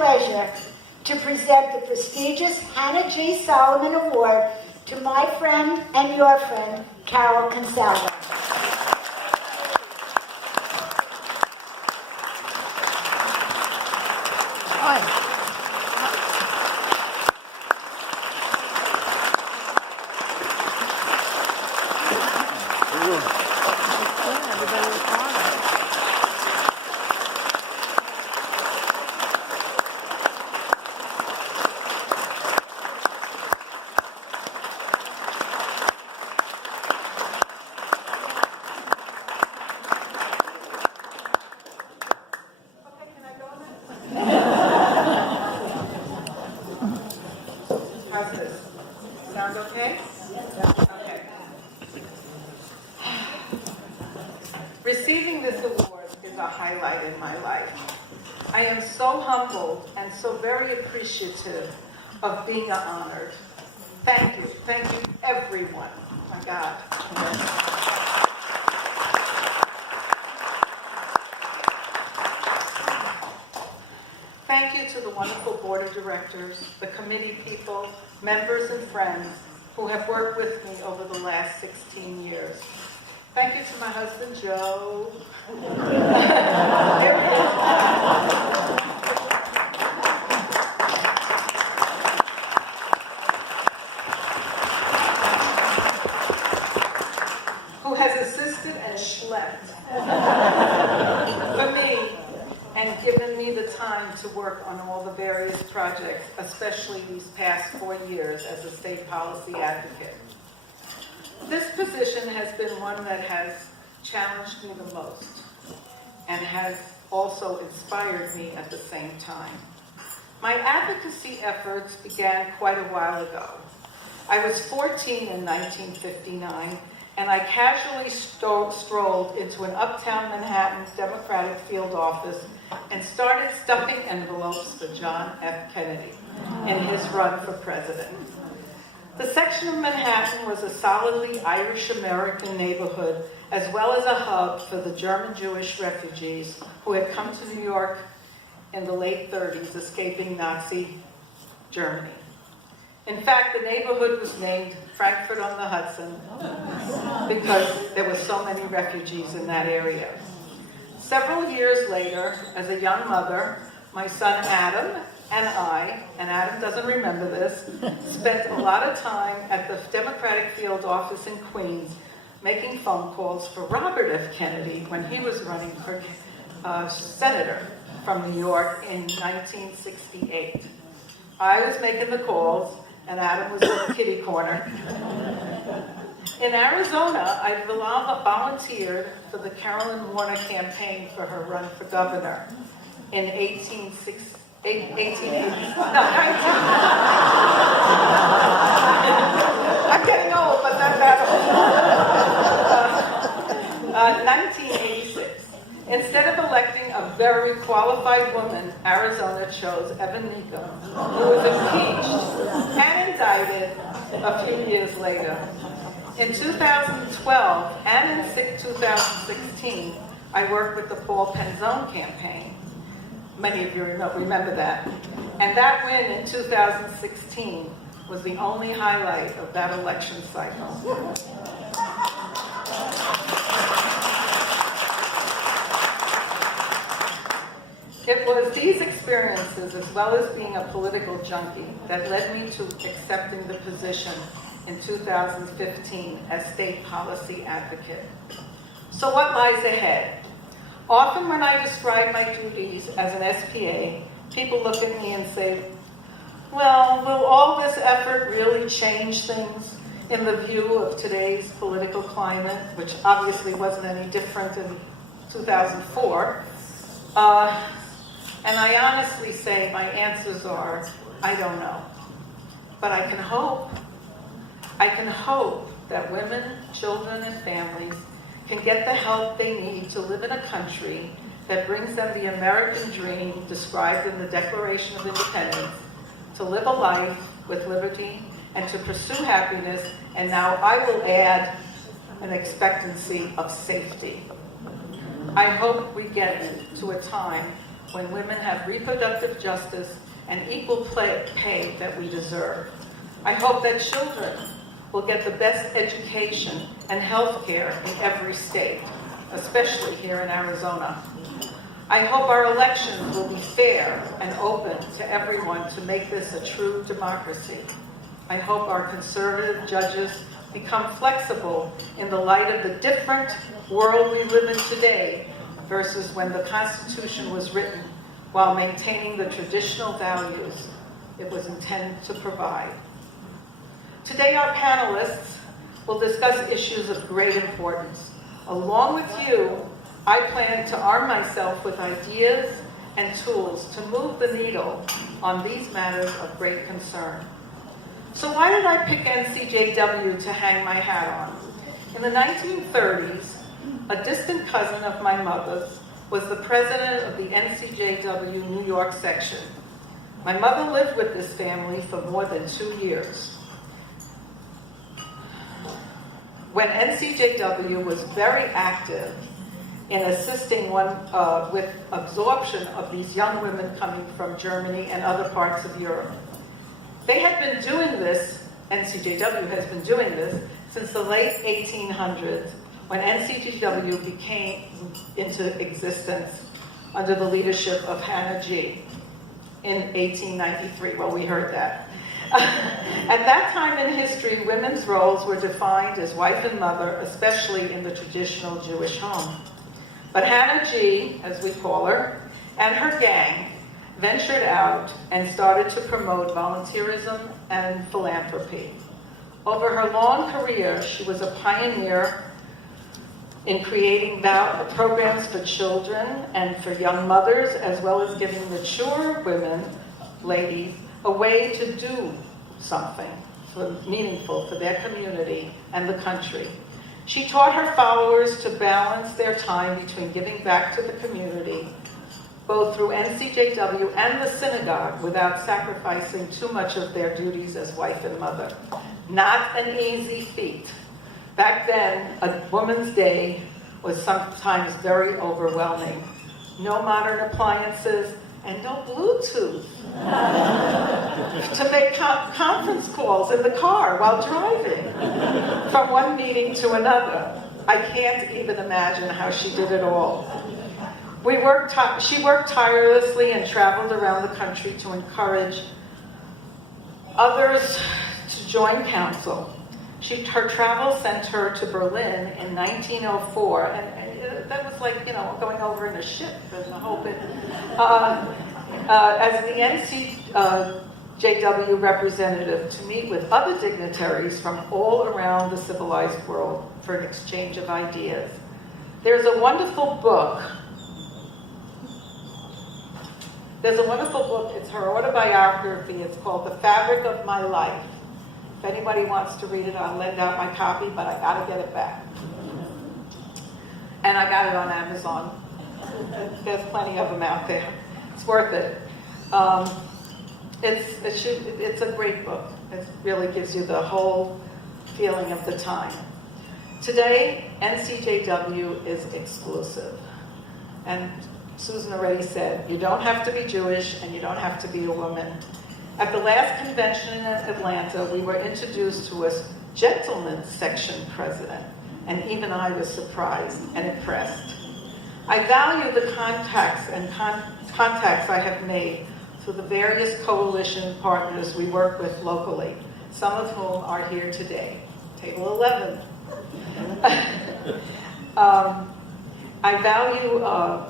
pleasure to present the prestigious Hannah G. Solomon Award to my friend and your friend, Carol Consalvo. How's this? Sound okay? Okay. Receiving this award is a highlight in my life. I am so humbled and so very appreciative of being honored. Thank you everyone. Oh my God. Thank you to the wonderful board of directors, the committee people, members and friends who have worked with me over the last 16 years. Thank you to my husband, Joe. There he is. Who has assisted and schlepped for me and given me the time to work on all the various projects, especially these past 4 years as a state policy advocate. This position has been one that has challenged me the most and has also inspired me at the same time. My advocacy efforts began quite a while ago. I was 14 in 1959, and I casually strolled into an uptown Manhattan Democratic field office and started stuffing envelopes for John F. Kennedy in his run for president. The section of Manhattan was a solidly Irish-American neighborhood, as well as a hub for the German Jewish refugees who had come to New York in the late 30s, escaping Nazi Germany. In fact, the neighborhood was named Frankfurt on the Hudson because there were so many refugees in that area. Several years later, as a young mother, my son Adam and I, and Adam doesn't remember this, spent a lot of time at the Democratic field office in Queens making phone calls for Robert F. Kennedy when he was running for senator from New York in 1968. I was making the calls, and Adam was in the kitty corner. In Arizona, I volunteered for the Carolyn Warner campaign for her run for governor in 1880. I'm getting old, but not that old. 1986. Instead of electing a very qualified woman, Arizona chose Evan Neekum, who was impeached and indicted a few years later. In 2012 and in 2016, I worked with the Paul Penzone campaign. Many of you remember that. And that win in 2016 was the only highlight of that election cycle. It was these experiences, as well as being a political junkie, that led me to accepting the position in 2015 as state policy advocate. So what lies ahead? Often when I describe my duties as an SPA, people look at me and say, well, will all this effort really change things in the view of today's political climate, which obviously wasn't any different in 2004? And I honestly say my answers are, I don't know. But I can hope. I can hope that women, children, and families can get the help they need to live in a country that brings them the American dream described in the Declaration of Independence, to live a life with liberty and to pursue happiness, and now I will add an expectancy of safety. I hope we get to a time when women have reproductive justice and equal pay that we deserve. I hope that children will get the best education and health care in every state, especially here in Arizona. I hope our elections will be fair and open to everyone to make this a true democracy. I hope our conservative judges become flexible in the light of the different world we live in today versus when the Constitution was written, while maintaining the traditional values it was intended to provide. Today, our panelists will discuss issues of great importance. Along with you, I plan to arm myself with ideas and tools to move the needle on these matters of great concern. So why did I pick NCJW to hang my hat on? In the 1930s, a distant cousin of my mother's was the president of the NCJW New York section. My mother lived with this family for more than 2 years. When NCJW was very active in assisting with absorption of these young women coming from Germany and other parts of Europe. They had been doing this, NCJW has been doing this, since the late 1800s, when NCJW became into existence under the leadership of Hannah G. in 1893. Well, we heard that. At that time in history, women's roles were defined as wife and mother, especially in the traditional Jewish home. But Hannah G., as we call her, and her gang ventured out and started to promote volunteerism and philanthropy. Over her long career, she was a pioneer in creating programs for children and for young mothers, as well as giving mature women, ladies, a way to do something meaningful for their community and the country. She taught her followers to balance their time between giving back to the community, both through NCJW and the synagogue, without sacrificing too much of their duties as wife and mother. Not an easy feat. Back then, a woman's day was sometimes very overwhelming. No modern appliances and no Bluetooth to make conference calls in the car while driving from one meeting to another. I can't even imagine how she did it all. She worked tirelessly and traveled around the country to encourage others to join council. Her travel sent her to Berlin in 1904, and that was like, going over in a ship and hoping. As the NCJW representative to meet with other dignitaries from all around the civilized world for an exchange of ideas. There's a wonderful book. It's her autobiography. It's called The Fabric of My Life. If anybody wants to read it, I'll lend out my copy, but I gotta get it back. And I got it on Amazon. There's plenty of them out there. It's worth it. It's a great book. It really gives you the whole feeling of the time. Today, NCJW is exclusive. And Susan already said, you don't have to be Jewish and you don't have to be a woman. At the last convention in Atlanta, we were introduced to a gentleman's section president, and even I was surprised and impressed. I value the contacts I have made through the various coalition partners we work with locally, some of whom are here today. Table 11. I value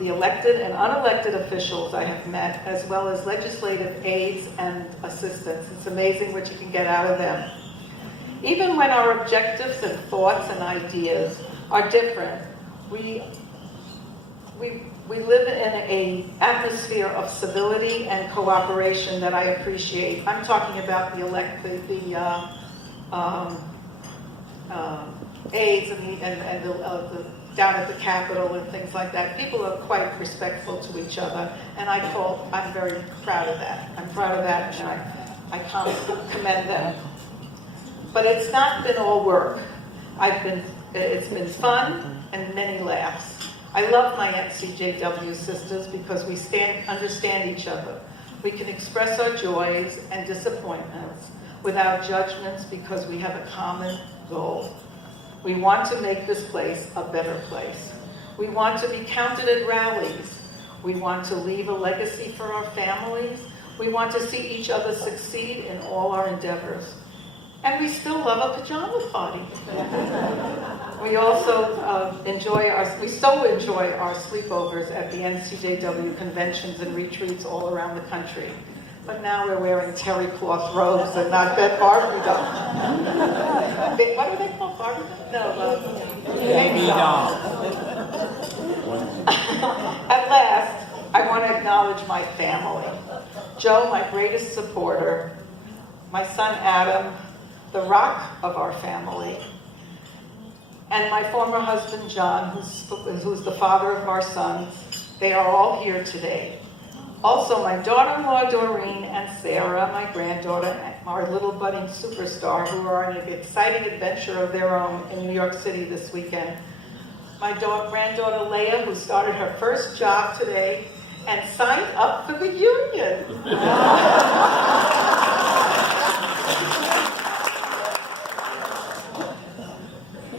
the elected and unelected officials I have met, as well as legislative aides and assistants. It's amazing what you can get out of them. Even when our objectives and thoughts and ideas are different, we live in an atmosphere of civility and cooperation that I appreciate. I'm talking about the aides and the down at the Capitol and things like that. People are quite respectful to each other, and I'm very proud of that. I'm proud of that, and I commend them. But it's not been all work. It's been fun and many laughs. I love my NCJW sisters because we understand each other. We can express our joys and disappointments without judgments because we have a common goal. We want to make this place a better place. We want to be counted at rallies. We want to leave a legacy for our families. We want to see each other succeed in all our endeavors. And we still love a pajama party. We also enjoy our sleepovers at the NCJW conventions and retreats all around the country. But now we're wearing terry cloth robes and not Barbie dolls. What are they called? Barbie dolls? No, baby dolls. At last, I want to acknowledge my family. Joe, my greatest supporter. My son Adam, the rock of our family. And my former husband John, who's the father of our sons. They are all here today. Also, my daughter-in-law Doreen and Sarah, my granddaughter, our little budding superstar, who are on an exciting adventure of their own in New York City this weekend. My granddaughter Leah, who started her first job today and signed up for the union.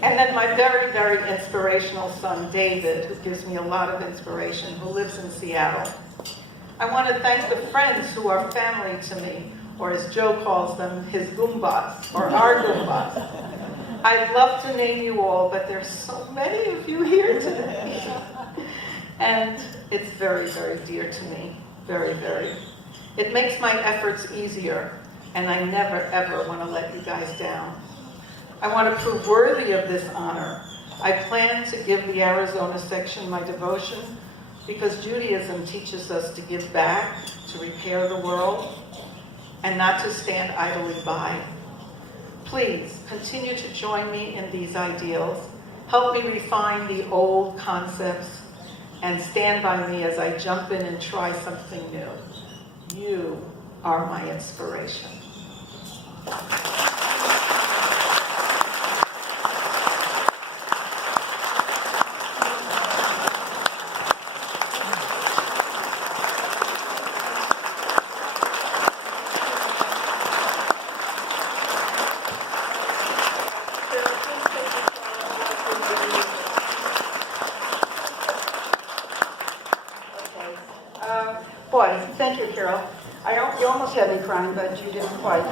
And then my very, very inspirational son David, who gives me a lot of inspiration, who lives in Seattle. I want to thank the friends who are family to me, or as Joe calls them, his Goombas, or our Goombas. I'd love to name you all, but there's so many of you here today. And it's very, very dear to me. Very, very. It makes my efforts easier, and I never, ever want to let you guys down. I want to prove worthy of this honor. I plan to give the Arizona section my devotion because Judaism teaches us to give back, to repair the world, and not to stand idly by. Please continue to join me in these ideals. Help me refine the old concepts and stand by me as I jump in and try something new. You are my inspiration. Boy, thank you, Carol. You almost had me crying, but you didn't quite.